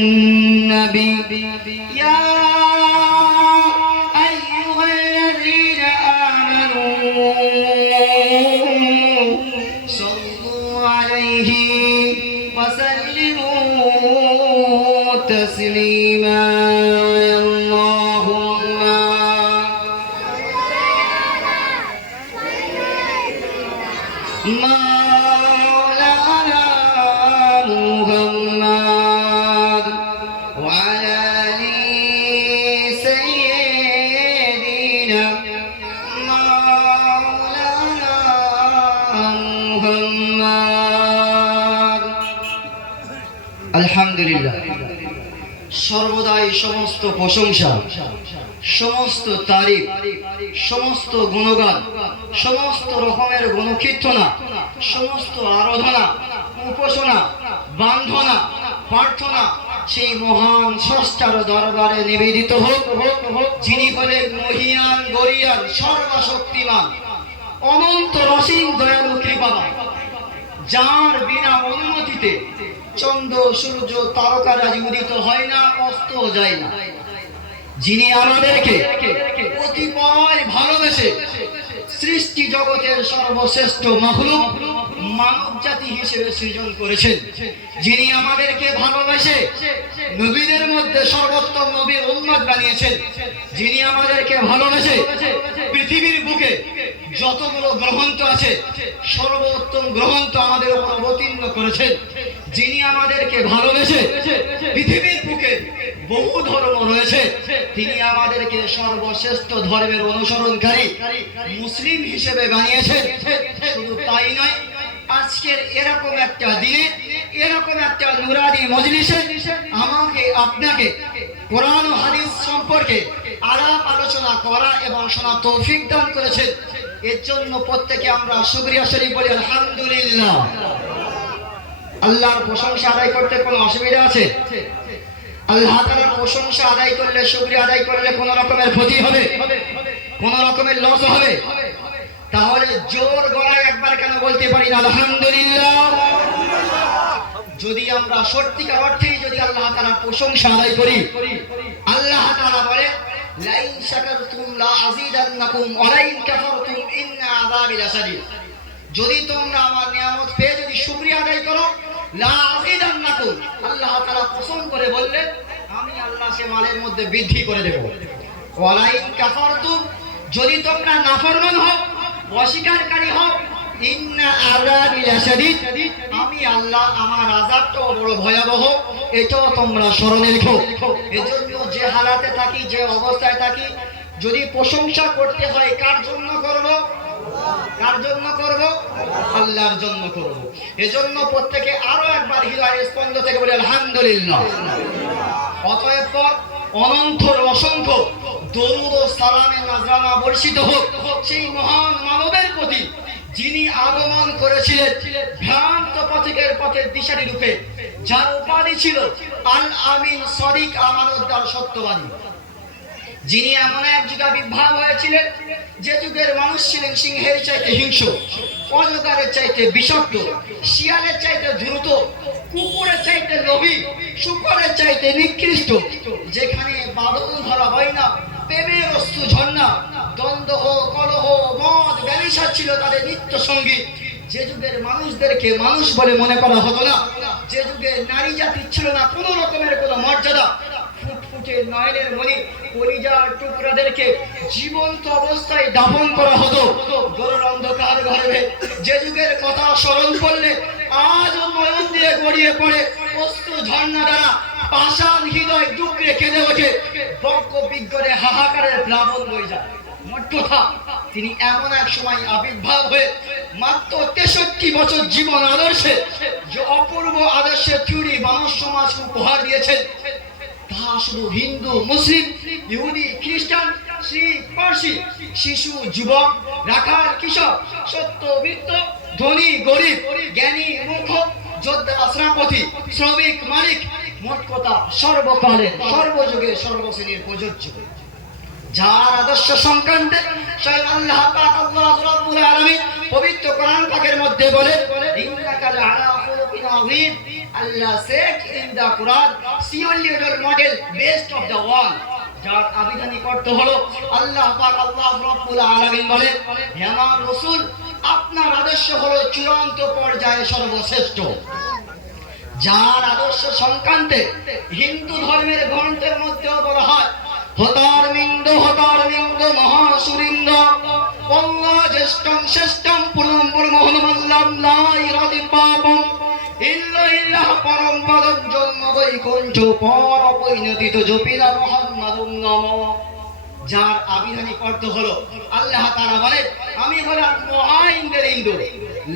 النبي يا أيها الذين آمنوا صلوا عليه وسلموا تسليما اللهم مولانا محمد وعلى آل سيدنا مولانا محمد الحمد لله সর্বদাই সমস্ত প্রশংসা সমস্ত তারিফ সমস্ত গুণগান সমস্ত রকমের গুণকীর্তনা সমস্ত আরাধনা উপাসনা বন্দনা প্রার্থনা সেই মহান স্রষ্টার দরবারে নিবেদিত হোক যিনি হলেন মহিয়ান গরিয়ান সর্বশক্তিমান অনন্ত রসিক দয়ালু কৃপাবান যার বিনা অনুমতিতে চন্দ্র সূর্য তারকারাজি উদিত হয় না অস্ত যায় না যিনি আমাদেরকে অতিপয় ভালোবেসে সৃষ্টি জগতের সর্বশ্রেষ্ঠ মাখলুক মানব জাতি হিসেবে সৃজন করেছেন যিনি আমাদেরকে ভালোবেসে নবীদের মধ্যে সর্বোত্তম নবীর উম্মত বানিয়েছেন যিনি আমাদেরকে ভালোবেসে পৃথিবীর বুকে যতগুলো গ্রন্থ আছে সর্বোত্তম গ্রন্থ আমাদের উপর অবতীর্ণ করেছেন যিনি আমাদেরকে ভালোবেসে পৃথিবীর বুকে বহু ধর্ম রয়েছে তিনি আমাদেরকে সর্বশ্রেষ্ঠ ধর্মের অনুসরণকারী মুসলিম হিসেবে বানিয়েছেন শুধু তাই নয় আজকের এরকম একটা দিনে এরকম একটা নুরানি মজলিসে আমাকে আপনাকে কোরআন ও হাদিস সম্পর্কে আলাপ আলোচনা করা এবং শোনা তৌফিক দান করেছেন এর জন্য প্রত্যেকে আমরা শুকরিয়া শরীফ বলি আলহামদুলিল্লাহ আল্লাহর প্রশংসা আদায় করতে কোনো অসুবিধা আছে আল্লাহ তাআলার প্রশংসা আদায় করলে শুকরিয়া আদায় করলে কোনো রকমের ক্ষতি হবে কোনো রকমের লস হবে তাহলে জোর গলায় একবার কেন বলতে পারি না আলহামদুলিল্লাহ যদি আমরা সত্যিকার অর্থেই যদি আল্লাহ তাআলার প্রশংসা আদায় করি আল্লাহ তাআলা বলে লাইন শাকারতুম লা আযীদান্নাকুম ওয়া লাইন কাফারতুম ইন্না আযাবি লাশাদীদ যদি তোমরা আমার নিয়ামত পেয়ে যদি শুকরিয়া আদায় করো লা আযীদান্নাকুম আল্লাহ তাআলা কসম করে বললেন আমি আল্লাহ সে মালের মধ্যে বৃদ্ধি করে দেব ওয়া লাইন কাফারতুম যদি তোমরা নাফরমান হও অস্বীকারী হও ইন্না আযাবি লাশাদীদ আমি আল্লাহ আমার আযাবটা বড় ভয়াবহ এটাও তোমরা স্মরণে রেখো এজন্য যে হালাতে থাকি যে অবস্থায় থাকি যদি প্রশংসা করতে হয় কার জন্য করব কার জন্য করব আল্লাহর জন্য করব এজন্য প্রত্যেকে আরো একবার হৃদয়ের স্পন্দ থেকে বলি আলহামদুলিল্লাহ অতএব অনন্ত অসংখ্য দরুদ ও সালামের নাজরানা বর্ষিত হোক সেই মহান মানবের প্রতি যিনি আগমন করেছিলেন ভ্রান্ত পথিকের পথের দিশারি রূপে যার উপাধি ছিল আল আমিন সদিক আমানতদার সত্যবাদী যিনি এমন এক যুগে আবির্ভাব হয়েছিলেন যে যুগের মানুষ ছিলেন সিংহের চাইতে হিংস্র অজগরের চাইতে বিষাক্ত শিয়ালের চাইতে দ্রুত কুকুরের চাইতে লোভী শূকরের চাইতে নিকৃষ্ট যেখানে বাদল ধরা হয় না প্রেমের অশ্রু ঝর্ণা দ্বন্দ্ব কলহ মদ ব্যভিচার ছিল তাদের নিত্য সঙ্গী যে যুগের মানুষদেরকে মানুষ বলে মনে করা হতো না যে যুগে নারী জাতির ছিল না কোনো রকমের কোনো মর্যাদা ফুটফুটে নয়নের মণি কলিজার টুকরাদেরকে জীবন্ত অবস্থায় দাফন করা হতো ঘোর অন্ধকার গর্ভে যে যুগের কথা স্মরণ করলে আজও নয়ন দিয়ে গড়িয়ে পড়ে অশ্রু ঝর্ণা দ্বারা পাষাণ হৃদয় ডুকরে কেঁদে ওঠে বজ্ঞ বিজ্ঞরে হাহাকারের প্লাবন হয়ে যায় মোট কথা তিনি এমন এক সময় আবির্ভাব হয়ে মাত্র 63 বছর জীবন আদর্শে যে অপূর্ব আদর্শে চুরি মানব সমাজ উপহার দিয়েছেন তা শুধু হিন্দু মুসলিম ইহুদি খ্রিস্টান শিখ পারসি শিশু যুবক রাখাল কৃষক সত্যবিত্ত ধনী গরিব জ্ঞানী মূর্খ যোদ্ধা শ্রমপতি শ্রমিক মালিক মোট কথা সর্বকালে সর্বযুগে সর্বশ্রেণীর প্রযোজ্য যার আদর্শ সংক্রান্তে স্বয়ং আল্লাহ পাক আল্লাহ রাব্বুল আলামিন পবিত্র কোরআন পাকের মধ্যে বলে ইন্নাকা লাআলা খুলুকিন আযীম Allah said in the Quran, surely your model best of the world. যার আবিধানিক অর্থ হলো আল্লাহ পাক আল্লাহ রাব্বুল আলামিন বলেন, হে আমার রাসূল, আপনার আদর্শ হলো চূড়ান্ত পর্যায়ে সর্বশ্রেষ্ঠ। যার আদর্শ সংক্রান্তে হিন্দু ধর্মের গ্রন্থের মধ্যেও বলা হয়, হতারমিন্দ মহাসুরিন্দ পল্লা জ্যেষ্ঠম শ্রেষ্ঠম পূর্ণম পূর্ণমহনমল্লাম লাইরাদি পাপম ইল্লাহ পরম পদম জন্ম বৈকুণ্ঠ পর পরিণতিত জপিলা মুহাম্মাদুন নম। যার আবিধানিক অর্থ হলো আল্লাহ তাআলা বলেন, আমি হলাম মহা ইন্দ্রের ইন্দ্র।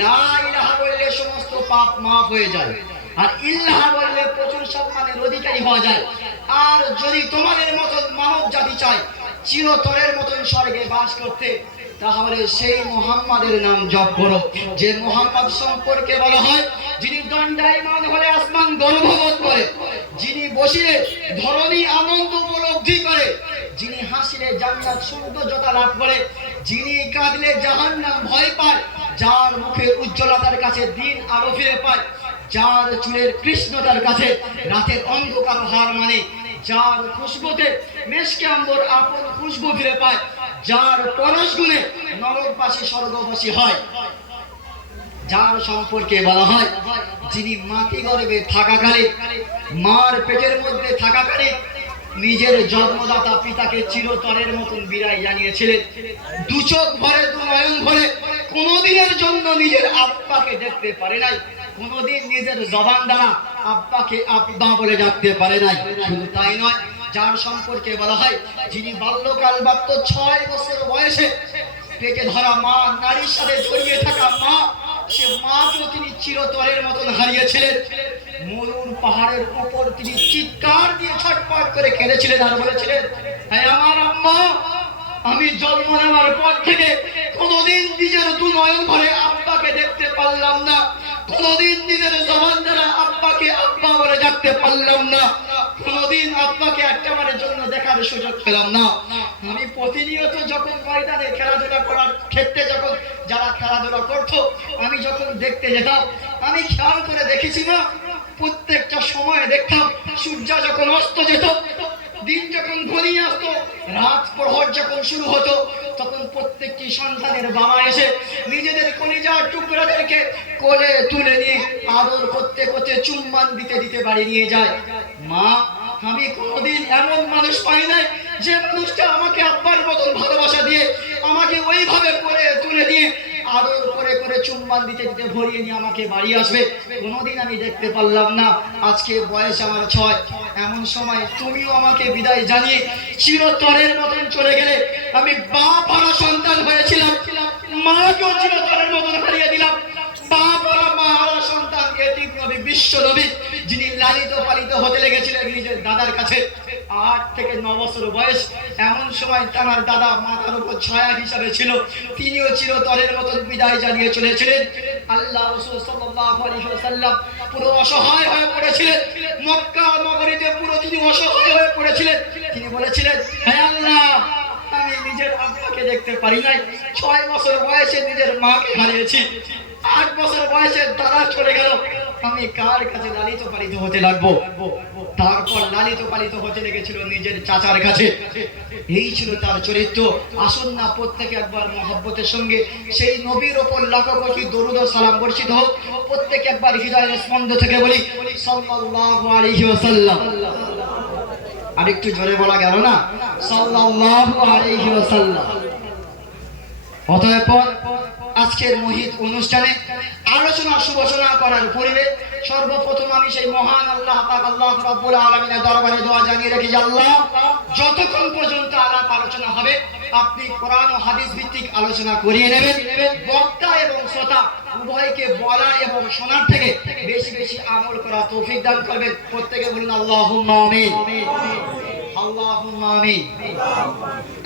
লা ইলাহা বললে সমস্ত পাপ মাফ হয়ে যায়, আর ইল্লাহ বললে প্রচুর সম্মানের অধিকারী হওয়া যায়। আর যদি তোমাদের মতন মানব জাতি চায় চিরতরের মতন স্বর্গে বাস করতে, তাহলে সেই মুহাম্মাদের নাম জপ করো। যে মুহাম্মদ সম্পর্কে বলা হয়, যিনি দণ্ডায়মান হলে আসমান গর্ববোধ করে, যিনি বসিলে ধরণী আনন্দ উপলব্ধি করে, যিনি হাসিলে জান্নাত সৌন্দর্যতা লাভ করে, যিনি কাঁদলে জাহান্নাম ভয় পায়, যার মুখে উজ্জ্বলতার কাছে দিন আলো ফিরে পায়, যার চুলের কৃষ্ণতার কাছে রাতের অন্ধকার হার মানে, যার খুশবুতে মেশকে আম্বর আপন খুশবু ফিরে পায়, যার পরশ গুণে নরকবাসী স্বর্গবাসী হয়, যার সম্পর্কে বলা হয়, যিনি মাতৃ গর্ভে থাকাকালে, মার পেটের মধ্যে থাকাকালে নিজের জন্মদাতা পিতাকে চিরতরের মতন বিদায় জানিয়েছিলেন। দু চোখ ভরে দু নয়ন ভরে কোনোদিনের জন্য নিজের আব্বাকে দেখতে পারে নাই, কোনোদিন নিজের জবান দ্বারা আব্বাকে আব্বা বলে ডাকতে পারে নাই। শুধু তাই নয়, যার সম্পর্কে বলা হয়, যিনি বাল্যকাল মাত্র 6 বছর বয়সে পেটে ধরা মা, নারীর সাথে জড়িয়ে থাকা মা, সে মাকেও তিনি চিরতরের মতন হারিয়েছিলেন। মরুর পাহাড়ের উপর তিনি চিৎকার দিয়ে ছটফট করে কেঁদেছিলেন আর বলেছিলেন, হে আমার আম্মা, আমি জন্ম নেওয়ার পর থেকে কোনোদিন নিজের দু নয়ন ভরে আব্বাকে দেখতে পারলাম না, কোনোদিন নিজের জবান দ্বারা আব্বাকে আব্বা বলে ডাকতে পারলাম না, কোনোদিন আব্বাকে একটাবারের জন্য দেখার সুযোগ পেলাম না। আমি প্রতিনিয়ত যখন ময়দানে খেলাধুলা করার ক্ষেত্রে যখন যারা খেলাধুলা করতো, আমি যখন দেখতে যেতাম, আমি খেয়াল করে দেখেছি না, প্রত্যেকটা সময় দেখতাম সূর্য যখন অস্ত যেত, দিন যখন ঘনিয়ে আসতো, রাত প্রহর যখন শুরু হতো, তখন প্রত্যেকটি সন্তানের বাবা এসে নিজেদের কলিজার টুকরাদেরকে কোলে তুলে নিয়ে আদর করতে করতে চুম্বন দিতে দিতে বাড়ি নিয়ে যায়। মা, আমি কোনোদিন এমন মানুষ পাই নাই যে মানুষটা আমাকে আব্বার মতন ভালোবাসা দিয়ে আমাকে ওইভাবে করে তুলে নিয়ে আদর করে করে চুম্বন দিতে দিতে ভরিয়ে নিয়ে আমাকে বাড়ি আসবে, কোনোদিন আমি দেখতে পারলাম না। আজকে বয়স আমার 6, এমন সময় তুমিও আমাকে বিদায় জানিয়ে চিরতরের মতন চলে গেলে, আমি বাপ হারা সন্তান হয়েছিলাম, মাকেও চিরতরের মতন হারিয়ে দিলাম। বাপ হারা মা হারা সন্তান এতিম নবী, বিশ্ব নবী, যিনি লালিত পালিত হতে লেগেছিলেন নিজের দাদার কাছে। 8 থেকে 9 বছর বয়স, এমন সময় তার দাদা মাথার উপর ছায়া হিসাবে ছিল, তিনিও চিরতরের মতন বিদায় জানিয়ে চলেছিলেন। আল্লাহ রাসূল সাল্লাল্লাহু আলাইহি ওয়াসাল্লাম পুরো অসহায় হয়ে পড়েছিলেন, মক্কা নগরীতে পুরো তিনি অসহায় হয়ে পড়েছিলেন। তিনি বলেছিলেন, হে আল্লাহ, আমি নিজের আব্বাকে দেখতে পারি নাই, 6 বছর বয়সে নিজের মাকে হারিয়েছি, 8 বছর বয়সে দাদা চলে গেল, আমি কার কাছে লালিত পালিত হতে লাগবো? তারপর লালিত পালিত হতে লেগেছিল নিজের চাচার কাছে। এই ছিল তার চরিত্র। আসুন না প্রত্যেকে একবার মহব্বতের সঙ্গে সেই নবীর ওপর লাখো কোটি দরুদ ও সালাম বর্ষিত হোক। প্রত্যেকে একবার হৃদয়ের স্পন্দ থেকে বলি সাল্লাল্লাহু আলাইহি ওয়াসাল্লাম। আর একটু জোরে বলা গেল না, সাল্লাল্লাহু আলাইহি ওয়াসাল্লাম। অতঃপর আজকের মহিত অনুষ্ঠানে আলোচনা সূচনা করার পূর্বে সর্বপ্রথম আমি সেই মহান আল্লাহ পাক আল্লাহ রাব্বুল আলামিনের দরবারে দোয়া জানিয়ে রাখি যে আল্লাহ, যতক্ষণ পর্যন্ত আলাপ আলোচনা হবে আপনি কোরআন ও হাদিস ভিত্তিক আলোচনা করিয়ে নেবেন। বক্তা এবং শ্রোতা উভয়কে বলা এবং শোনার থেকে বেশি বেশি আমল করা তৌফিক দান করবেন। প্রত্যেকে বলুন আল্লাহুম্মা আমিন, আল্লাহুম্মা আমিন।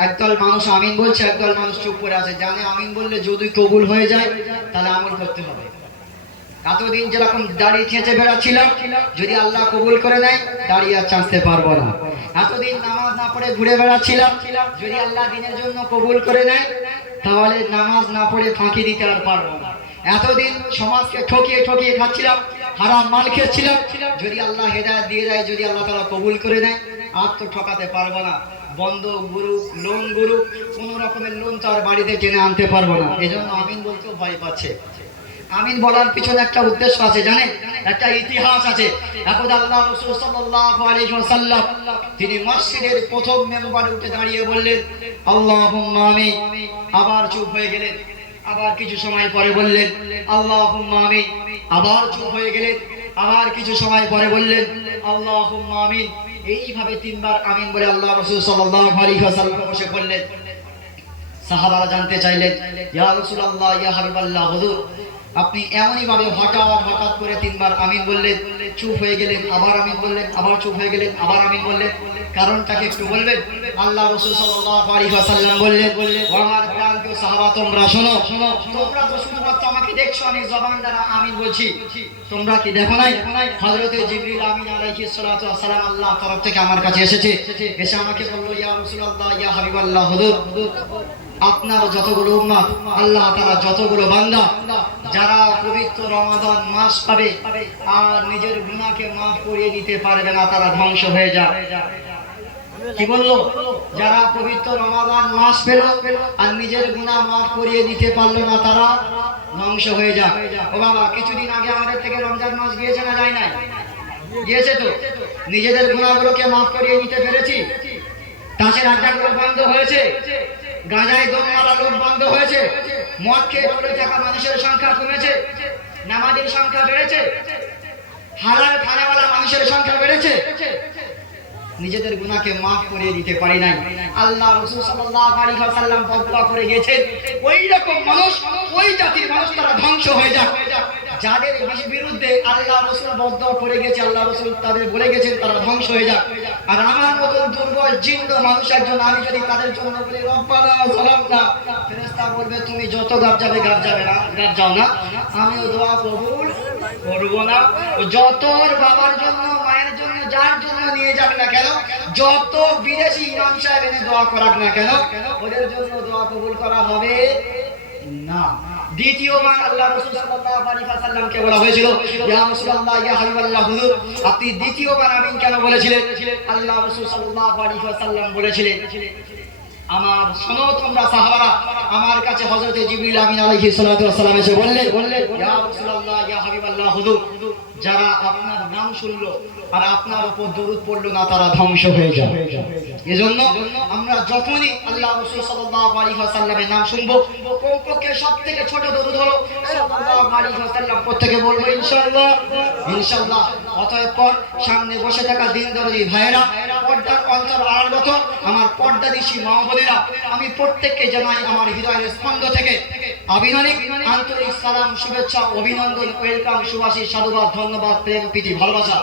একদল মানুষ আমিন বলছে, একদল মানুষ চুপ করে আছে, জানে আমিন বললে যদি কবুল হয়ে যায় তাহলে আমল করতে হবে। এতদিন যেরকম দাড়ি ছেঁচে বেড়াচ্ছিলাম, যদি আল্লাহ কবুল করে নেয় দাড়ি আর চাঁচতে পারবো না। এতদিন নামাজ না পড়ে ঘুরে বেড়াচ্ছিলাম, যদি আল্লাহ দিনের জন্য কবুল করে নেয় তাহলে নামাজ না পড়ে ফাঁকি দিতে আর পারবো না। এতদিন সমাজকে ঠকিয়ে ঠকিয়ে খাচ্ছিলাম, হারাম মাল খেয়েছিলাম, যদি আল্লাহ হেদায়েত দিয়ে দেয়, যদি আল্লাহ তাআলা কবুল করে নেয়, আর তো ঠকাতে পারবো না। বন্ধক গুরু, লোন গুরু, কোন রকমের লোন তো আর বাড়িতে টেনে আনতে পারবো না। এজন্য আমিন বলতেও ভয় পাচ্ছে। আমিন বলার পিছনে একটা উদ্দেশ্য আছে, জানেন, একটা ইতিহাস আছে। এখন আল্লাহ রাসূল সাল্লাল্লাহু আলাইহি ওয়াসাল্লাম তিনি মসজিদের প্রথম মেম্বারে উঠে দাঁড়িয়ে বললেন আল্লাহুম্মা আমিন, আবার চুপ হয়ে গেলেন। আবার কিছু সময় পরে বললেন আল্লাহুম্মা আমিন, আবার চুপ হয়ে গেলেন। আবার কিছু সময় পরে বললেন আল্লাহুম্মা আমিন। এইভাবে তিনবার আমিন বলে আল্লাহ রাসূল সাল্লাল্লাহু আলাইহি ওয়াসাল্লাম বসে পড়লেন। সাহাবারা জানতে চাইলেন, ইয়া রাসূলুল্লাহ, ইয়া হাবিবাল্লাহ, হুজুর আপনি এমনই ভাবে হঠাৎ করে তিনবার আমিন বললেন, চুপ হয়ে গেলেন, আবার আমিন বললেন, আবার চুপ হয়ে গেলেন, আবার আমিন বললেন, কারণটাকে একটু বলবেন? আল্লাহ রাসূল সাল্লাল্লাহু আলাইহি ওয়াসাল্লাম বললেন, ও আমার প্রাণপ্রিয় সাহাবা, তোমরা শোনো, তোমরা তো শুধুমাত্র আমাকে দেখছো, আমি জবান দ্বারা আমিন বলছি, তোমরা কি দেখো নাই? হযরতে জিবরিল আমিন আলাইহিস সালাতু ওয়াস সালাম আল্লাহ তরফ থেকে আমার কাছে এসেছে, এসে আমাকে বলল, ইয়া রাসূলুল্লাহ, ইয়া হাবিবাল্লাহ, হুজুর আপনার যতগুলো উম্মত, আল্লাহ তাআলা যতগুলো বান্দা যারা পবিত্র রমাদান মাস পাবে আর নিজের গুনাহকে মাফ করিয়ে দিতে পারবে না, তারা ধ্বংস হয়ে যাবে। কি বললো? যারা পবিত্র রমাদান মাস পেল আর নিজের গুনাহ মাফ করিয়ে দিতে পারলো না, তারা ধ্বংস হয়ে যাবে। ও বাবা, কিছুদিন আগে আমাদের থেকে রমজান মাস গিয়েছে না যায় নাই? গিয়েছে তো। নিজেদের গুনাহগুলোকে মাফ করিয়ে নিতে পেরেছি? তাসের আড্ডাগুলো বন্ধ হয়েছে, গাঁজায় দম মারা লোক বন্ধ হয়েছে, মদ খেয়ে পড়ে থাকা মানুষের সংখ্যা কমেছে, নামাজের সংখ্যা বেড়েছে, হালাল খানাওয়ালা মানুষের সংখ্যা বেড়েছে। নিজেদের গুনাহকে মাফ করিয়ে দিতে পারি নাই। আল্লাহ রাসূল সাল্লাল্লাহু আলাইহি ওয়াসাল্লাম বদদুয়া করে গেছেন, ওই রকম মানুষ, ওই জাতির মানুষ তারা ধ্বংস হয়ে যাক। যাদের বিরুদ্ধে আল্লাহ রাসূল বদদুয়া করে গেছে, আল্লাহ রাসূল তাদের বলে গেছেন তারা ধ্বংস হয়ে যাক। আর আমার মতো দুর্বল জিন্দ মানুষ একজন, আমি যদি তাদের জন্য বলি রব্বানা যালামনা, ফেরেশতা বলবে তুমি যত গাব যাবে গাব যাবে না, গাব যাও না, আমিও দোয়া কবুল করব না। যত বাবার জন্য, মায়ের জন্য, যার জন্য নিয়ে যাবে না কেন, যত বিদেশি ইমাম সাহেব এনে দোয়া করাক না কেন, ওদের জন্য দোয়া কবুল করা হবে না। দ্বিতীয়বার আল্লাহ রাসূল সাল্লাল্লাহু আলাইহি ওয়াসাল্লামকে বলা হয়েছিল, ইয়া রাসূলুল্লাহ, ইয়া হাবিবাল্লাহ, হুজুর আপনি দ্বিতীয়বার আমিন কেন বলেছিলেন? আল্লাহ রাসূল সাল্লাল্লাহু আলাইহি ওয়াসাল্লাম বলেছিলেন, আমার শোনো তোমরা সাহাবারা, আমার কাছে হযরতে জিবরিল আমিন আলাইহিস সালাতু ওয়াস সালাম এসে বললেন, ইয়া রাসূলুল্লাহ, ইয়া হাবিবাল্লাহ, হুজুর যারা আপনার নাম শুনলো আর আপনার উপর দরুদ পড়লো না, তারা ধ্বংস হয়ে যাবে। এজন্য আমরা যখনই আল্লাহ রাসূল সাল্লাল্লাহু আলাইহি ওয়াসাল্লামের নাম শুনবো, কমপক্ষে সবথেকে ছোট দরুদ হলো সাল্লাল্লাহু আলাইহি ওয়াসাল্লাম, প্রত্যেকে বলবো ইনশাআল্লাহ, ইনশাআল্লাহ। অতঃপর পর সামনে বসে থাকা দিন দরদি ভাইরা, পর্দার অন্তর আড়ালগত আমার পর্দাদিশী মা বোনেরা, আমি প্রত্যেককে জানাই আমার হৃদয়ের স্পন্দ থেকে অভিনন্দন, আন্তরিক সালাম, শুভেচ্ছা, অভিনন্দন, ওয়েলকাম, সুভাষিস, সাধুবাদ, ধন্যবাদ, প্রেম, প্রীতি, ভালোবাসা।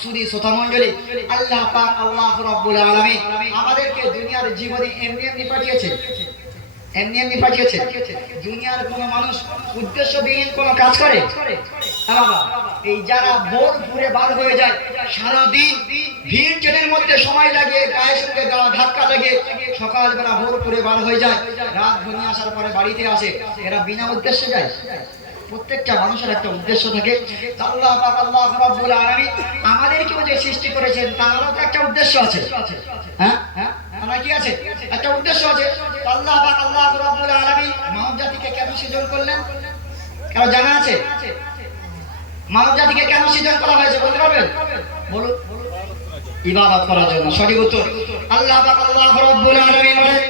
সুধী শ্রোতা মণ্ডলী, আল্লাহ পাক আল্লাহ রাব্বুল আলামিন আমাদেরকে দুনিয়ার জীবনে এমনি এমনি পাঠিয়েছে, এমনি এমনি পাঠিয়েছে। দুনিয়ার কোনো মানুষ উদ্দেশ্যবিহীন কোনো কাজ করে? বাবা, এই যারা ভোর ভোরে বার হয়ে যায়, সারাদিন ভিড় ট্রেনের মধ্যে সময় লাগিয়ে, গায়ের সঙ্গে গা ধাক্কা লাগে, সকালবেলা ভোর করে বার হয়ে যায়, রাত ঘনিয়ে আসার পরে বাড়িতে আসে, এরা বিনা উদ্দেশ্যে যায়? প্রত্যেকটা মানুষের একটা উদ্দেশ্য থাকে। আল্লাহ পাক আল্লাহ রাব্বুল আলামিন আমাদেরকেও যে সৃষ্টি করেছেন, তারও তো একটা উদ্দেশ্য আছে। হ্যাঁ, আমার কি আছে? একটা উদ্দেশ্য আছে। আল্লাহ পাক আল্লাহ রাব্বুল আলামিন মানব জাতিকে কেন সৃজন করলেন? কারো জানা আছে? মানব জাতিকে কেন সৃজন করা হয়েছে বলতে পারবেন? বলুন। ইবাদত করার জন্য। সঠিক উত্তর। আল্লাহ পাক আল্লাহ রাব্বুল আলামিন বলেন,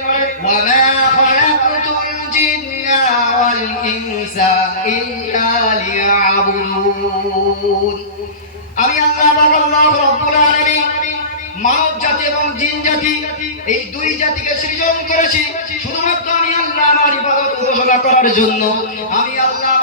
ওয়া মা খালাকতুল জিন্না ওয়াল ইনসা ইল্লা লিয়াবুদুন। আমি আল্লাহ পাক আল্লাহ রাব্বুল আলামিন মানব জাতি এবং জিন জাতি, এই দুই জাতিকে সৃজন করেছি শুধুমাত্র আমি আল্লাহ আমার ইবাদত উপাসনা করার জন্য। আমি আল্লাহ